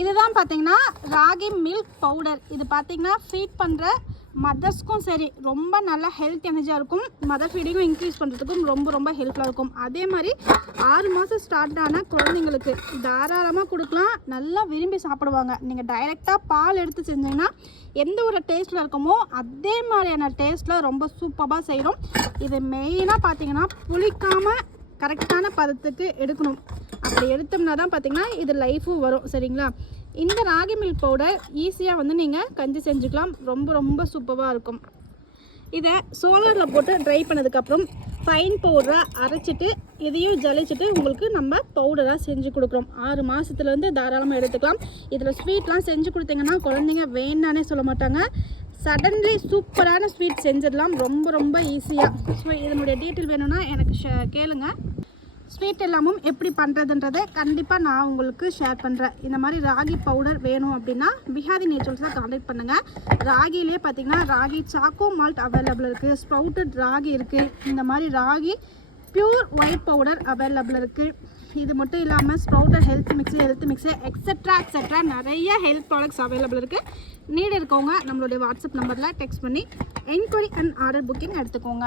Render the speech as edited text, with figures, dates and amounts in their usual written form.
இதுதான் பார்த்தீங்கன்னா ragi milk powder. இது பார்த்தீங்கன்னா ஃபீட் பண்ணுற மதர்ஸ்க்கும் சரி ரொம்ப நல்லா ஹெல்த் எனர்ஜியாக இருக்கும். மதர் ஃபீடிங்கும் இன்க்ரீஸ் பண்ணுறதுக்கும் ரொம்ப ஹெல்ப்ஃபுல்லாக இருக்கும். அதே மாதிரி 6 மாதம் ஸ்டார்ட் ஆன குழந்தைங்களுக்கு தாராளமாக கொடுக்கலாம். நல்லா விரும்பி சாப்பிடுவாங்க. நீங்கள் டைரெக்டாக பால் எடுத்து செஞ்சீங்கன்னா எந்த ஒரு டேஸ்ட்டில் இருக்குமோ அதே மாதிரியான டேஸ்ட்டில் ரொம்ப சூப்பராக செய்கிறோம். இது மெயினாக பார்த்தீங்கன்னா புளிக்காமல் கரெக்டான பதத்துக்கு எடுக்கணும். அப்படி எடுத்தோம்னா தான் பார்த்தீங்கன்னா இது லைஃபும் வரும். சரிங்களா? இந்த ராகி மில்க் பவுடர் ஈஸியாக வந்து நீங்கள் கஞ்சி செஞ்சுக்கலாம். ரொம்ப சூப்பராக இருக்கும். இதை சோலாரில் போட்டு ட்ரை பண்ணதுக்கப்புறம் ஃபைன் பவுடராக அரைச்சிட்டு இதையும் ஜலிச்சுட்டு உங்களுக்கு நம்ம பவுடராக செஞ்சு கொடுக்குறோம். 6 மாதத்துலேருந்து தாராளமாக எடுத்துக்கலாம். இதில் ஸ்வீட்லாம் செஞ்சு கொடுத்தீங்கன்னா குழந்தைங்க வேண்டானே சொல்ல மாட்டாங்க. சடன்லி சூப்பரான ஸ்வீட் செஞ்சிடலாம் ரொம்ப ஈஸியாக. ஸோ இதனுடைய டீட்டெயில் வேணும்னா எனக்கு கேளுங்க. ஸ்வீட் எல்லாமும் எப்படி பண்ணுறதுன்றதை கண்டிப்பாக நான் உங்களுக்கு ஷேர் பண்ணுறேன். இந்த மாதிரி ராகி பவுடர் வேணும் அப்படின்னா பிஹாரி நேச்சுரல்ஸாக கான்டாக்ட் பண்ணுங்கள். ராகிலே பார்த்திங்கன்னா ராகி சாக்கோ மால்ட் அவைலபிள் இருக்குது, ஸ்ப்ரவுட்டட் ராகி இருக்குது, இந்த மாதிரி ragi pure white powder available இருக்குது. இது மட்டும் இல்லாமல் ஸ்ப்ரவுட்டட் ஹெல்த் மிக்ஸு எக்ஸெட்ரா நிறைய ஹெல்த் ப்ராடக்ட்ஸ் அவைலபிள் இருக்குது. நீட் இருக்கவங்க நம்மளுடைய வாட்ஸ்அப் நம்பரில் டெக்ஸ்ட் பண்ணி என்கொயரி அண்ட் ஆர்டர் புக்கிங் எடுத்துக்கோங்க.